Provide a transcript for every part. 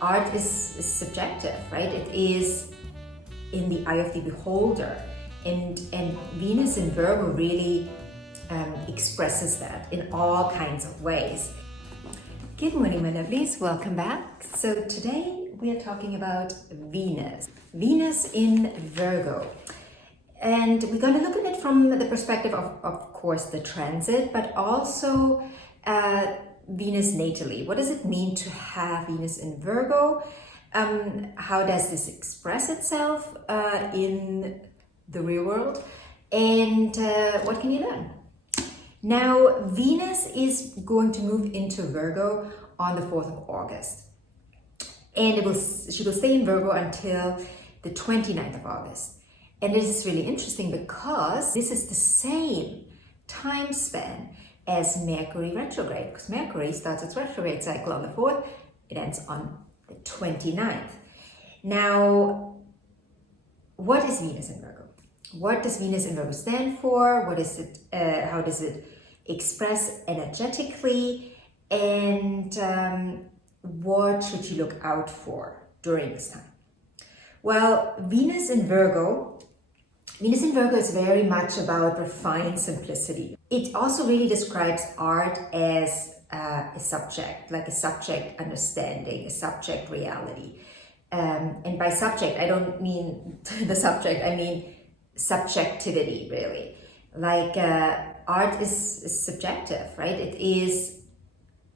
art is subjective, right? It is in the eye of the beholder, and Venus in Virgo really expresses that in all kinds of ways. Good morning, my lovelies, welcome back. So today we are talking about Venus in Virgo, and we're going to look at it from the perspective of course, the transit, but also Venus natally. What does it mean to have Venus in Virgo? How does this express itself in the real world? And what can you learn? Now, Venus is going to move into Virgo on the 4th of August. And she will stay in Virgo until the 29th of August. And this is really interesting because this is the same time span as Mercury retrograde, because Mercury starts its retrograde cycle on the 4th, it ends on the 29th. Now, what is Venus in Virgo? What does Venus in Virgo stand for? What is it? How does it express energetically? And what should you look out for during this time? Well, Venus in Virgo is very much about refined simplicity. It also really describes art as a subject, like a subject understanding, a subject reality. And by subject, I don't mean the subject, I mean subjectivity, really. Like art is subjective, right? It is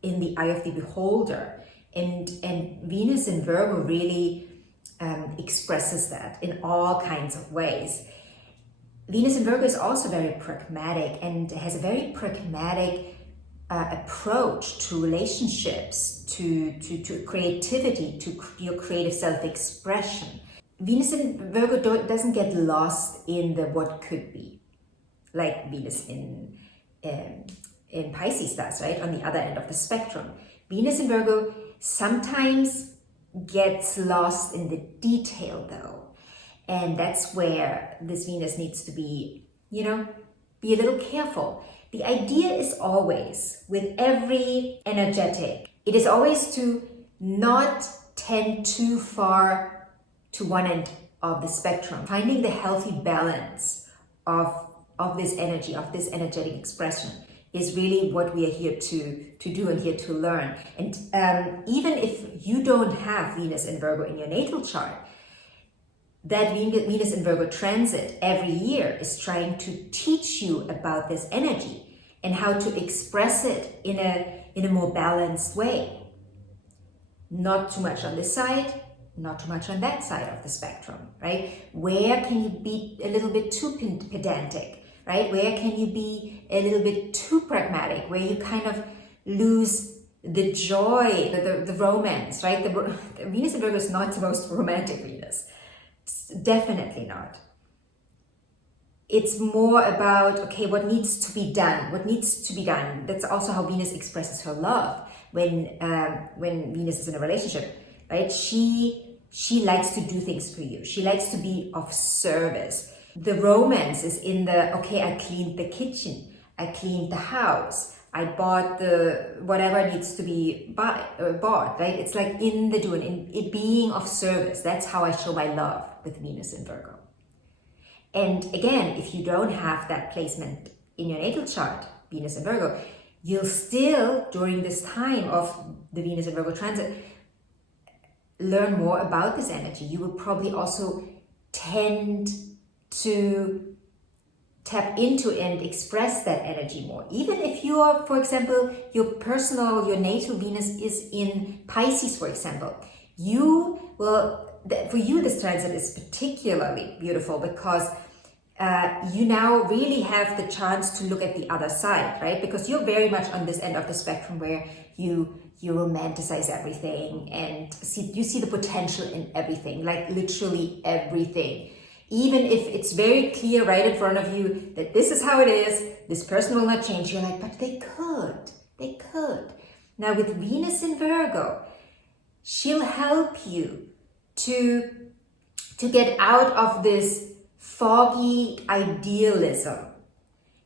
in the eye of the beholder. And Venus in Virgo really expresses that in all kinds of ways. Venus in Virgo is also very pragmatic and has a very pragmatic approach to relationships, to creativity, to your creative self-expression. Venus in Virgo doesn't get lost in the what could be, like Venus in Pisces does, right? On the other end of the spectrum. Venus in Virgo sometimes gets lost in the detail, though. And that's where this Venus needs to be, be a little careful. The idea is always, with every energetic, it is always to not tend too far to one end of the spectrum. Finding the healthy balance of this energy, of this energetic expression is really what we are here to do and here to learn. And even if you don't have Venus in Virgo in your natal chart, that Venus in Virgo transit every year is trying to teach you about this energy and how to express it in a more balanced way. Not too much on this side, not too much on that side of the spectrum, right? Where can you be a little bit too pedantic, right? Where can you be a little bit too pragmatic, where you kind of lose the joy, the romance, right? The Venus in Virgo is not the most romantic Venus. Definitely not. It's more about, okay, what needs to be done? What needs to be done? That's also how Venus expresses her love when Venus is in a relationship, right? She likes to do things for you. She likes to be of service. The romance is in the, okay, I cleaned the kitchen. I cleaned the house. I bought the whatever needs to be bought, right? It's like in the doing, in it being of service. That's how I show my love with Venus in Virgo. And again, if you don't have that placement in your natal chart, Venus in Virgo, you'll still, during this time of the Venus in Virgo transit, learn more about this energy. You will probably also tend to tap into and express that energy more. Even if you are, for example, your natal Venus is in Pisces, for example, for you this transit is particularly beautiful because you now really have the chance to look at the other side, right? Because you're very much on this end of the spectrum where you romanticize everything and you see the potential in everything, like literally everything. Even if it's very clear right in front of you that this is how it is, this person will not change, you're like, but they could. Now with Venus in Virgo, she'll help you to get out of this foggy idealism,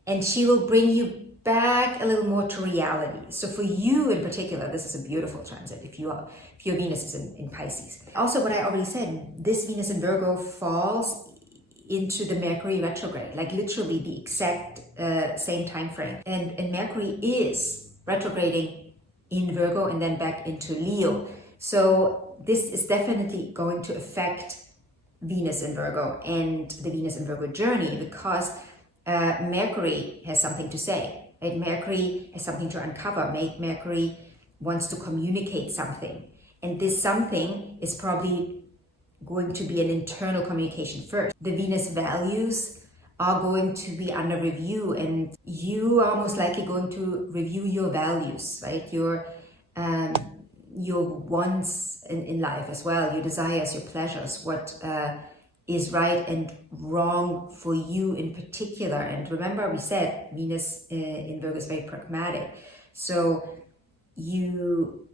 and she will bring you back a little more to reality. So for you in particular, this is a beautiful transit if your Venus is in Pisces. Also, what I already said, this Venus in Virgo falls into the Mercury retrograde, like literally the exact same time frame. And Mercury is retrograding in Virgo and then back into Leo. So this is definitely going to affect Venus in Virgo and the Venus in Virgo journey, because Mercury has something to say. Right? Mercury has something to uncover. Mercury wants to communicate something. And this something is probably going to be an internal communication first. The Venus values are going to be under review, and you are most likely going to review your values, right? Your wants in life as well, your desires, your pleasures, what is right and wrong for you in particular. And remember, we said Venus in Virgo is very pragmatic. So you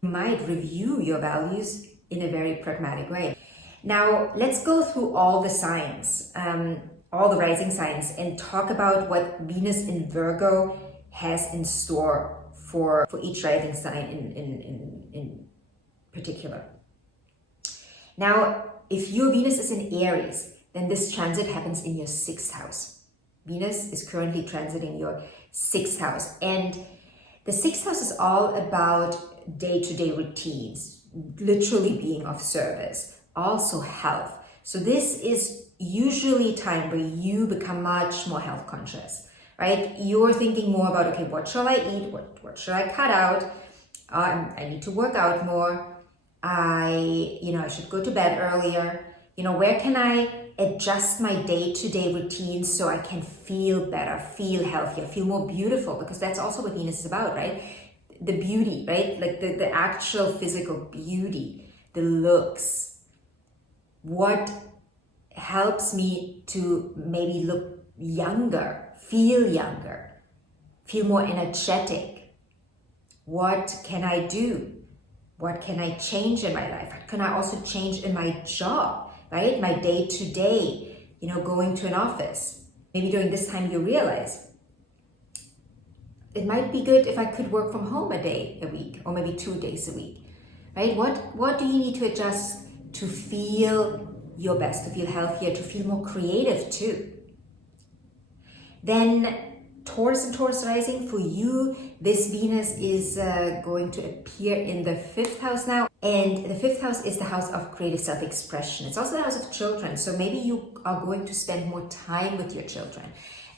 might review your values in a very pragmatic way. Now, let's go through all the signs, all the rising signs, and talk about what Venus in Virgo has in store for each rising sign in particular. Now, if your Venus is in Aries, then this transit happens in your 6th house. Venus is currently transiting your 6th house. And the 6th house is all about day-to-day routines, literally being of service, also health. So this is usually time where you become much more health conscious, right? You're thinking more about, okay, what shall I eat? What should I cut out? I need to work out more. I should go to bed earlier. Where can I adjust my day-to-day routine so I can feel better, feel healthier, feel more beautiful? Because that's also what Venus is about, right? The beauty, right? Like the actual physical beauty, the looks. What helps me to maybe look younger, feel more energetic? What can I do? What can I change in my life? What can I also change in my job, right? My day-to-day, going to an office. Maybe during this time you realize it might be good if I could work from home a day a week, or maybe 2 days a week, right? What do you need to adjust to feel your best, to feel healthier, to feel more creative too? Then Taurus and Taurus Rising, for you, this Venus is going to appear in the 5th house now. And the 5th house is the house of creative self-expression. It's also the house of children. So maybe you are going to spend more time with your children,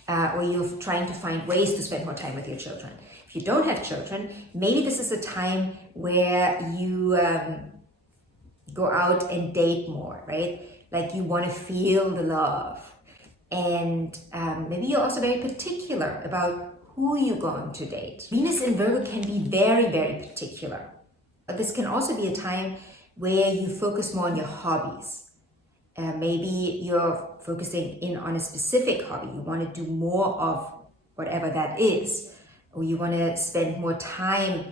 or you're trying to find ways to spend more time with your children. If you don't have children, maybe this is a time where you go out and date more, right? Like you want to feel the love. And maybe you're also very particular about who you're going to date. Venus in Virgo can be very, very particular. But this can also be a time where you focus more on your hobbies. Maybe you're focusing in on a specific hobby. You want to do more of whatever that is. Or you want to spend more time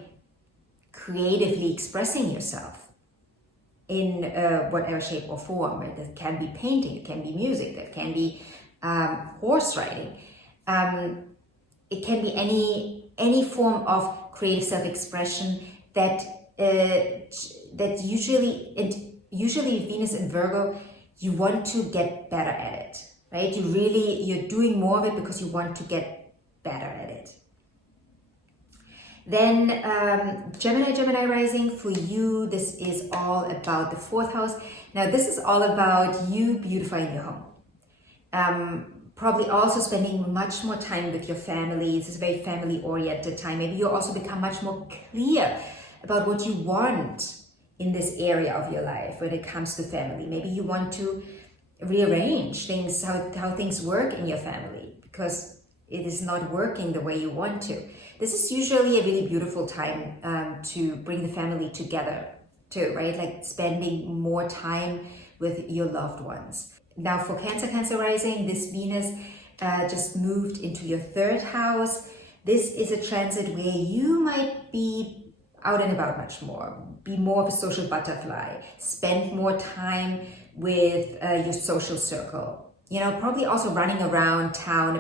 creatively expressing yourself in whatever shape or form. Right? That can be painting, it can be music, that can be horse riding. It can be any form of creative self-expression that usually Venus in Virgo, you want to get better at it, right? You're doing more of it because you want to get better at it. Then Gemini Rising, for you, this is all about the 4th house. Now this is all about you beautifying your home. Probably also spending much more time with your family. This is a very family-oriented time. Maybe you also become much more clear about what you want in this area of your life when it comes to family. Maybe you want to rearrange things, how things work in your family, because it is not working the way you want to. This is usually a really beautiful time to bring the family together too, right? Like spending more time with your loved ones. Now for Cancer Rising, this Venus just moved into your 3rd house. This is a transit where you might be out and about much more, be more of a social butterfly, spend more time with your social circle. Probably also running around town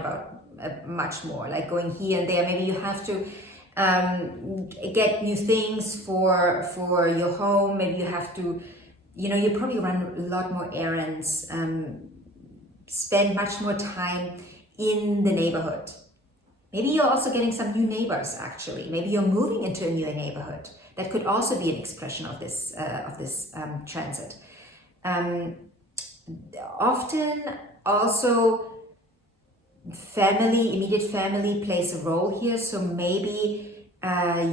much more, like going here and there. Maybe you have to get new things for your home. Maybe you have to, you probably run a lot more errands, spend much more time in the neighborhood. Maybe you're also getting some new neighbors, actually. Maybe you're moving into a new neighborhood. That could also be an expression of this transit. Often also family, immediate family plays a role here. So maybe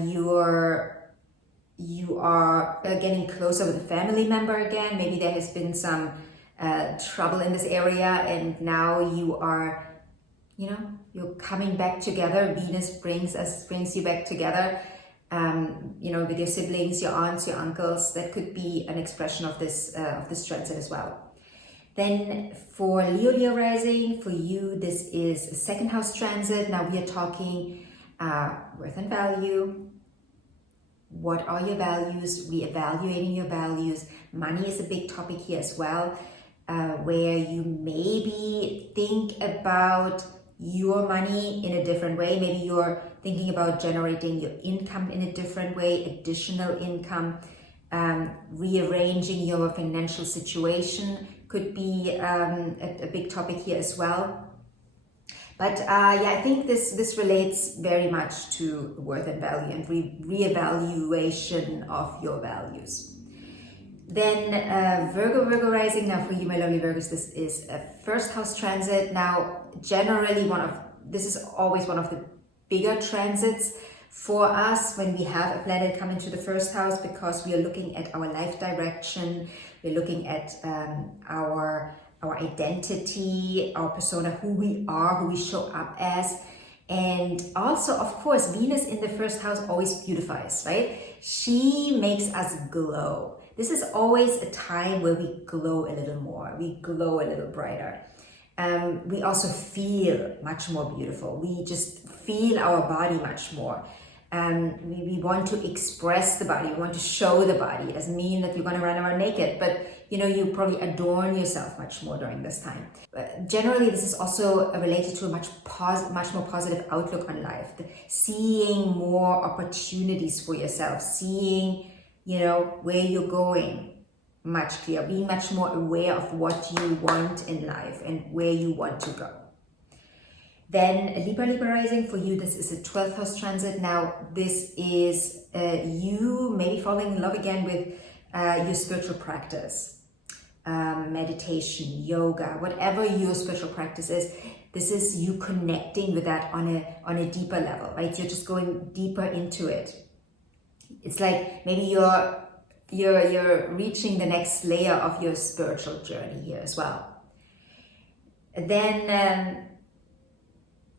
you are getting closer with a family member again. Maybe there has been some trouble in this area, and now you are, you're coming back together. Venus brings you back together. With your siblings, your aunts, your uncles. That could be an expression of this transit as well. Then for Leo Rising, for you, this is a second house transit. Now we are talking worth and value. What are your values? Reevaluating your values. Money is a big topic here as well, where you maybe think about your money in a different way. Maybe you're thinking about generating your income in a different way, additional income, rearranging your financial situation could be a big topic here as well. But I think this relates very much to worth and value and reevaluation of your values. Then Virgo Rising. Now for you, my lovely Virgos, this is a first house transit. Now generally this is always one of the bigger transits for us when we have a planet come into the first house, because we are looking at our life direction, we're looking at our identity, our persona, who we are, who we show up as. And also, of course, Venus in the first house always beautifies, right? She makes us glow. This is always a time where we glow a little more, we glow a little brighter. We also feel much more beautiful. We just feel our body much more. We want to express the body. We want to show the body. It doesn't mean that you're going to run around naked, but you probably adorn yourself much more during this time. Generally, this is also related to a much more positive outlook on life. Seeing more opportunities for yourself, seeing, where you're going much clearer, being much more aware of what you want in life and where you want to go. Then Libra Rising, for you, this is a 12th house transit. Now, this is you maybe falling in love again with your spiritual practice, meditation, yoga, whatever your spiritual practice is. This is you connecting with that on a deeper level, right? You're just going deeper into it. It's like maybe you're reaching the next layer of your spiritual journey here as well. And then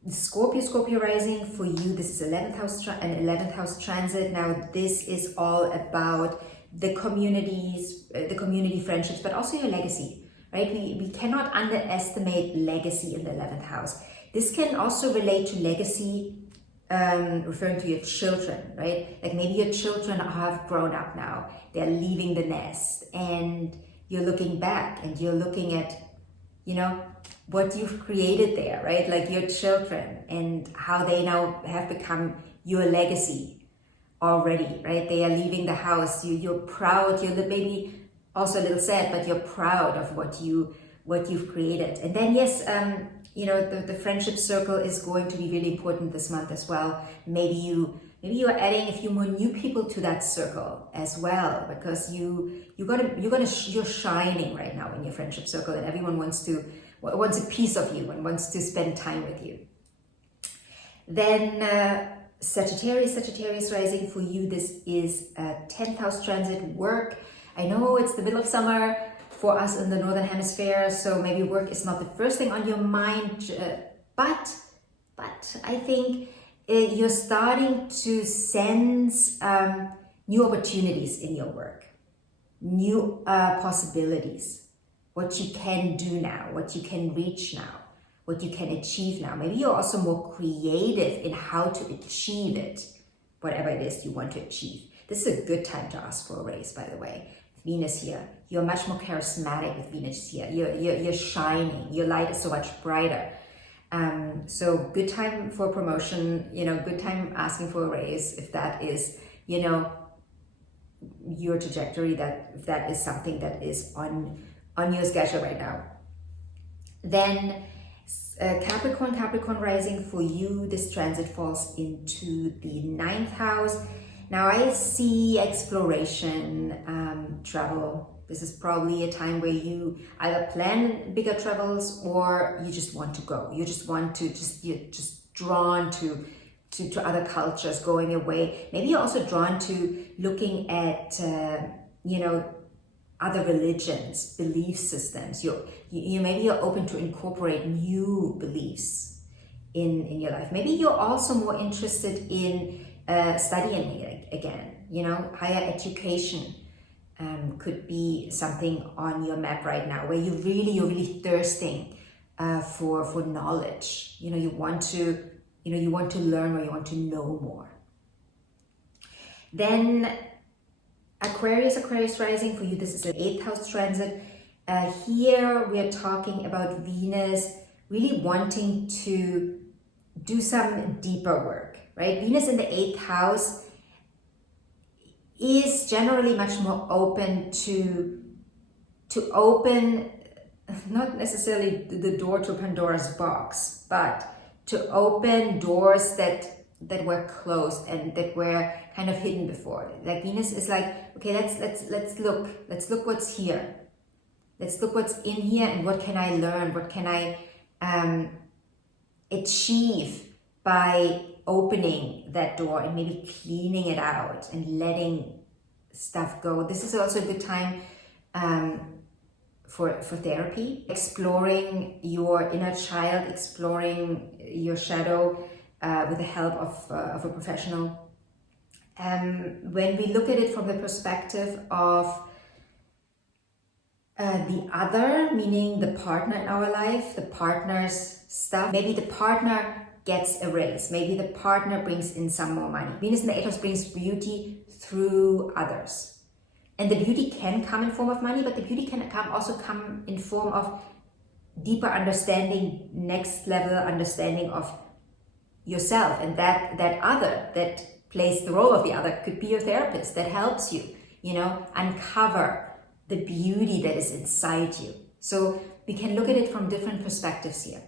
Scorpio Rising, for you, this is 11th house transit. Now this is all about the communities, the community friendships, but also your legacy, right? We cannot underestimate legacy in the 11th house. This can also relate to legacy, referring to your children, right? Like maybe your children have grown up now, they're leaving the nest, and you're looking back and you're looking at, what you've created there, right? Like your children and how they now have become your legacy already, right? They are leaving the house. You're proud. You're maybe also a little sad, but you're proud of what you've created. And then yes, the friendship circle is going to be really important this month as well. Maybe you are adding a few more new people to that circle as well, because you're shining right now in your friendship circle, and everyone wants a piece of you and wants to spend time with you. Then Sagittarius Rising, for you, this is a 10th house transit, work. I know it's the middle of summer for us in the Northern Hemisphere, so maybe work is not the first thing on your mind, but I think you're starting to sense new opportunities in your work, new possibilities, what you can do now, what you can reach now, what you can achieve now. Maybe you're also more creative in how to achieve it, whatever it is you want to achieve. This is a good time to ask for a raise, by the way. Venus here, you're much more charismatic with Venus here. You're shining. Your light is so much brighter. So good time for promotion, you know, good time asking for a raise if that is, you know, your trajectory, that if that is something that is on your schedule right now. Then Capricorn Rising, for you, this transit falls into the 9th house. Now I see exploration, travel. This is probably a time where you either plan bigger travels or you just want to go. You just want to, you're just drawn to other cultures, going away. Maybe you're also drawn to looking at, you know, other religions, belief systems. Maybe you're open to incorporate new beliefs in your life. Maybe you're also more interested in studying again. You know, higher education could be something on your map right now, where you're really thirsting for knowledge. You know, you want to learn, or you want to know more. Then Aquarius Rising, for you, this is an 8th house transit. Here we are talking about Venus really wanting to do some deeper work, right? Venus in the 8th house is generally much more open to open, not necessarily the door to Pandora's box, but to open doors that were closed and that were kind of hidden before. Like Venus is like, okay, let's look what's here. Let's look what's in here, and what can I learn? What can I achieve by opening that door and maybe cleaning it out and letting stuff go. This is also a good time for therapy, exploring your inner child, exploring your shadow with the help of a professional. When we look at it from the perspective of the other, meaning the partner in our life, the partner's stuff, maybe the partner gets a raise, maybe the partner brings in some more money. Venus in the 8th house brings beauty through others. And the beauty can come in form of money, but the beauty can also come in form of deeper understanding, next level understanding of yourself. And that other that plays the role of the other could be your therapist that helps you, you know, uncover the beauty that is inside you. So we can look at it from different perspectives here.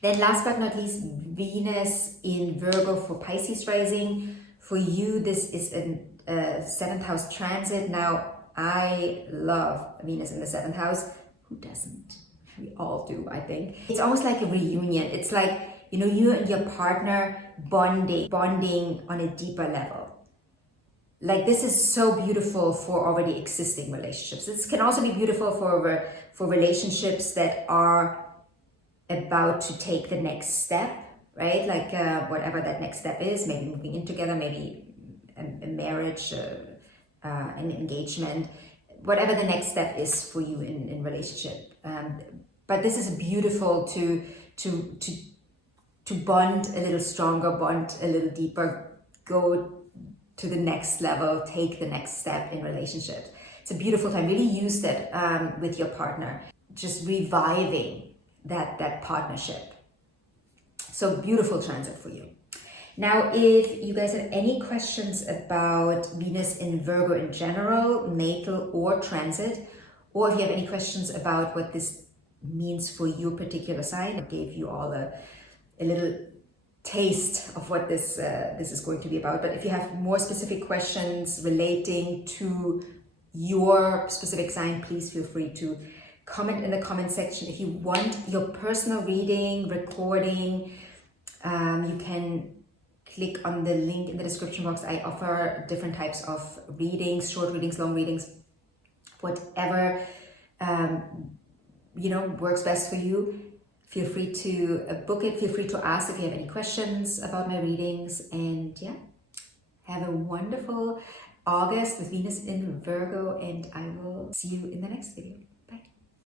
Then last but not least, Venus in Virgo for Pisces Rising. For you, this is a 7th house transit. Now, I love Venus in the 7th house. Who doesn't? We all do, I think. It's almost like a reunion. It's like, you know, you and your partner bonding on a deeper level. Like, this is so beautiful for already existing relationships. This can also be beautiful for relationships that are about to take the next step, right? Like whatever that next step is, maybe moving in together, maybe a marriage, an engagement, whatever the next step is for you in relationship. But this is beautiful to bond a little stronger, bond a little deeper, go to the next level, take the next step in relationships. It's a beautiful time. Really use that with your partner, just reviving that partnership. So beautiful transit for you. Now, if you guys have any questions about Venus in Virgo in general, natal or transit, or if you have any questions about what this means for your particular sign, I gave you all a little taste of what this is going to be about. But if you have more specific questions relating to your specific sign, please feel free to comment in the comment section. If you want your personal reading, recording, you can click on the link in the description box. I offer different types of readings, short readings, long readings, whatever works best for you. Feel free to book it. Feel free to ask if you have any questions about my readings. And yeah, have a wonderful August with Venus in Virgo, and I will see you in the next video.